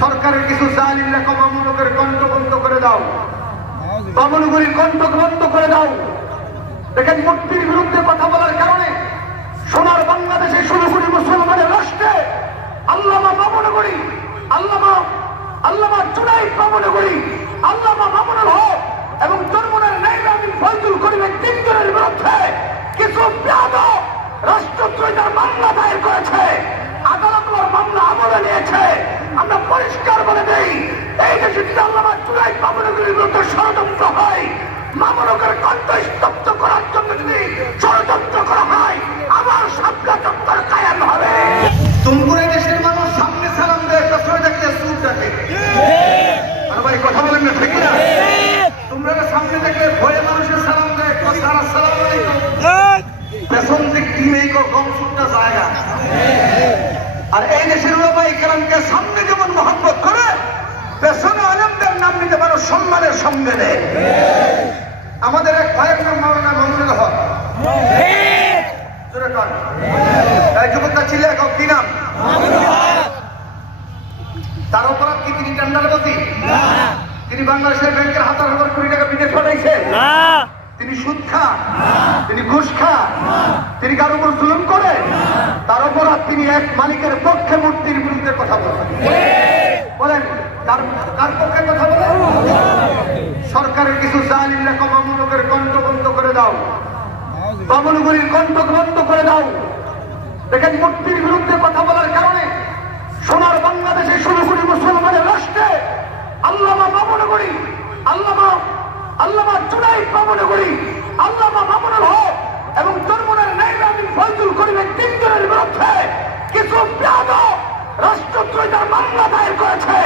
সরকারের কিছু জালিমরা মামুনুকের কণ্ঠ বন্ধ করে দাও, মামুনুগুলির কণ্ঠ বন্ধ করে দাও। দেখেন, মুক্তির বিরুদ্ধে কথা বলার কারণে সোনার বাংলাদেশে 16 কোটি মুসলমানের রাষ্ট্রে আল্লামা মামুনুগুলি, আল্লামা জুনাইদ মামুনুগুলি, আল্লামা মামুনুল হক এবং চরমনের নাইব আমিন ফয়জুল করিমের 3 জনের বিরুদ্ধে কিছু বেয়াদব রাষ্ট্রদ্রোহিতার মামলা দায়ের করেছে। আদালত মামলা আমলে নিয়েছে। আমরা পরিষ্কার বলে দেই, এই দেশে যদি আল্লামা জুনাইদ মামুনুগুলির বিরুদ্ধে ষড়যন্ত্র হয়, মামুনুকের কণ্ঠ স্তব্ধ করার জন্য যদি ষড়যন্ত্র করা হয়, আবার সাবলা চত্বর কায়েম হবে। তুমপুরে দেশের মানুষ সামনে সালাম দেয়, পেছনে দেখলে চুপ ডাকে। আর ভাই কথা বলেন না, ঠিক না? তোমরা সামনে দেখলে ভয়ে মানুষের সালাম দেয়, আসসালামু আলাইকুম, পেছন দিক টিমেই কম সুটটা জায়গা। আর এই দেশের ওলামায়ে কেরামকে সামনে যেমন মহব্বত করে, পেছনে আলেমদের নাম নিতে পারো সম্মানের সঙ্গে নেয়। আমাদের এক ভাইয়ের নাম মাওলানা মামুনুল হক, যুবকটা ছিল কি নাম? তার অপরাধ কি তিনি টেন্ডারবাজি? তিনি বাংলাদেশের ব্যাংকের 1000 কোটি টাকা বিদেশ পাঠাইছেন? তিনি সুদ খা, তিনি ঘুষ খা, তিনি কারোর উপর জুলুম করে? তার অপরাধ তিনি এক মালিকের পক্ষে মূর্তির বিরুদ্ধে কথা বলেন। বলেন কার পক্ষে কথা বলেন? সরকারের কিছু জালিমরা মামুনুকের কণ্ঠ বন্ধ করে দাও, মামুনুগুলির কণ্ঠ বন্ধ করে দাও। দেখেন, মূর্তির বিরুদ্ধে কথা বলার কারণে সোনার বাংলাদেশে 16 কোটি মুসলমানের রাষ্ট্রে আল্লামা মামুনুগুলি, আল্লামা জুনাইদ মামুনুগুলি, আল্লামা মামুনুল হক এবং চরমনের নাইব আমিন ফয়জুল করিমের 3 জনের বিরুদ্ধে কিছু বেয়াদব রাষ্ট্রদ্রোহিতার মামলা দায়ের করেছে।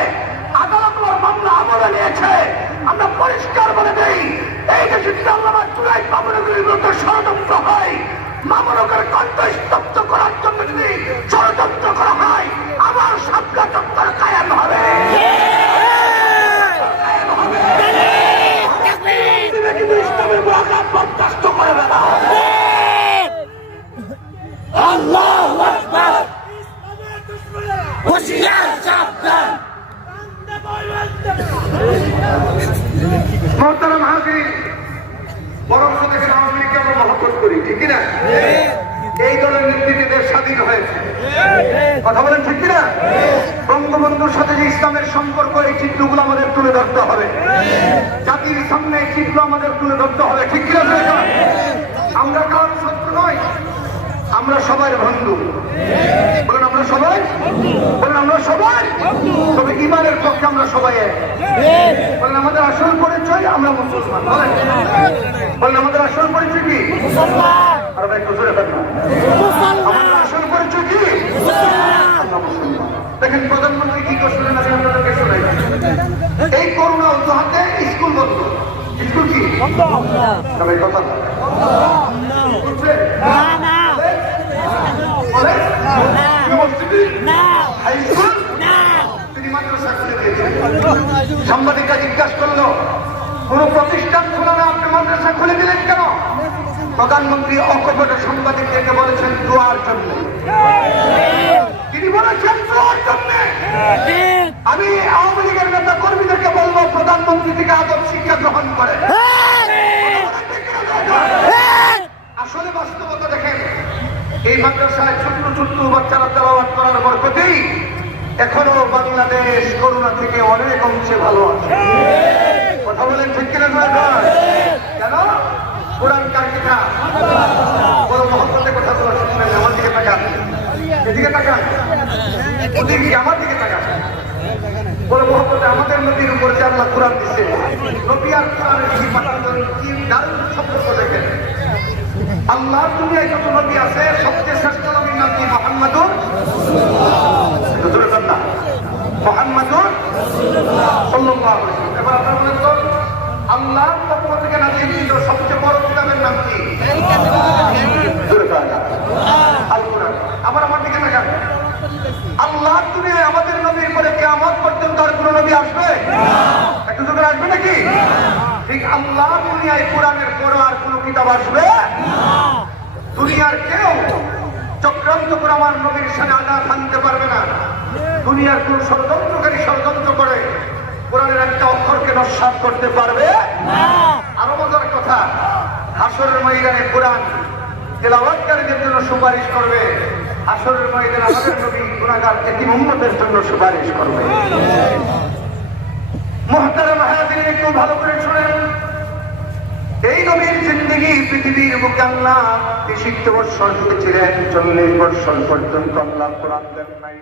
আদালত মামলা আমলে নিয়েছে। আমরা পরিষ্কার বলে দেই, এই দেশে যদি আল্লামা জুনাইদ মামুনুগুলির বিরুদ্ধে ষড়যন্ত্র হয়, মামুনুকের কণ্ঠ স্তব্ধ করার জন্য যদি ষড়যন্ত্র করা হয়, আবার সাবলা চত্বর কায়েম হবে। ইসলামের মহাকাম বরদাস্ত করে বেড়া। আল্লাহু আকবার। হুঁশিয়ার সাবধান। মোহতারাম হাজিরিন, বরং দেখেন আওয়ামী লীগকে আমরা মহব্বত করি, ঠিক না? এই দলের নেতৃত্বে দেশ স্বাধীন হয়েছে। কথা বলেন, ঠিক কিনা? বঙ্গবন্ধুর সাথে যে ইসলামের সম্পর্ক, এই চিত্রগুলো আমাদের তুলে ধরতে হবে। জাতির সামনে এই চিত্র আমাদের তুলে ধরতে হবে, ঠিক কিনা? আমরা কারণ শত্রু নয়, আমরা সবার বন্ধু। বলেন আমরা সবাই, বলেন আমরা সবাই, তবে ইমানের পক্ষে আমরা সবাই এক। বলেন আমাদের আসল পরিচয় আমরা মুসলমান। বলেন, বলেন আমাদের আসল পরিচয় কি? আর ভাই জোরে বলেন, আমাদের আসল পরিচয় কি? আমরা মুসলমান। দেখেন প্রধানমন্ত্রী কি করছিলেন, আমি আপনাদেরকে শোনাই। এই করোনা অজুহাতে স্কুল বন্ধ। স্কুল কি বন্ধ? সবাই কথা বলেন। সাংবাদিকরা জিজ্ঞাসা করলো, কোন প্রতিষ্ঠান খোলা না, আপনি মাদ্রাসা খুলে দিলেন কেন? প্রধানমন্ত্রী অকপটে সাংবাদিকদেরকে বলেছেন দোয়ার জন্য। তিনি বলেছেন দোয়ার জন্য। আমি আওয়ামী লীগের নেতা কর্মীদেরকে বলবো, প্রধানমন্ত্রী থেকে আদব শিক্ষা গ্রহণ করে। আসলে বাস্তবতা দেখেন, এই মাদ্রাসায় ছোট্ট ছোট্ট বাচ্চারা তেলাওয়াত করার বরকতেই এখনো বাংলাদেশ করোনা থেকে অনেক অংশে ভালো আছে। কথা বলেন, ঠিক কিনা? কেন? কোরআন কার কিতাব? বড় মহব্বতে কথা বলা শুনবেন। আমার দিকে তাকান, এদিকে তাকান, ওদিকে আমার দিকে তাকান। বড় মহব্বতে আমাদের নবীর উপর যে আল্লাহ কোরআন দিচ্ছে, নবী আর কোরআনের কি দারুণ সম্পর্ক দেখেন। আল্লাহ দুনিয়ায় যত নবী আছে, সবচেয়ে শ্রেষ্ঠ নবীর নাম কি? মুহাম্মাদুর রাসূলুল্লাহ। মুহাম্মাদুর সাল্লাল্লাহু আলাইহি ওয়াসাল্লাম। এবার আপনারা বলেন তো, আল্লাহর পক্ষ থেকে নাযিলকৃত সবচেয়ে বড় কিতাবের নাম কি? আল কোরআন। আবার আমার দিকে তাকান। আল্লাহ দুনিয়ায় আমাদের নবীর পরে কিয়ামত পর্যন্ত আর কোন নবী আসবে? একটু জোরে আসবে নাকি? ঠিক আল্লাহ দুনিয়ায় কোরআনের পরে আর কোন কিতাব আসবে? দুনিয়ার কেউ চক্রান্ত করে আমার নবীর সাথে আঘাত আনতে পারবে না। দুনিয়ার কোন ষড়যন্ত্রকারী ষড়যন্ত্র করে কোরআনের একটা অক্ষরকে নস্যাৎ করতে পারবে না। আরো মজার কথা, হাসরের ময়দানে কোরআন তেলাওয়াতকারীদের জন্য সুপারিশ করবে, হাসরের ময়দানে আমাদের নবী গুনাহগার এতিম উম্মতের জন্য সুপারিশ করবে। মুহতারাম হাজিরিন, একটু ভালো করে শুনেন, এই নবীর জিন্দেগি পৃথিবীর বুকে আল্লাহ 63 বছর ছিলেন, 40 বছর পর্যন্ত আল্লাহ কোরআন দেন নাই।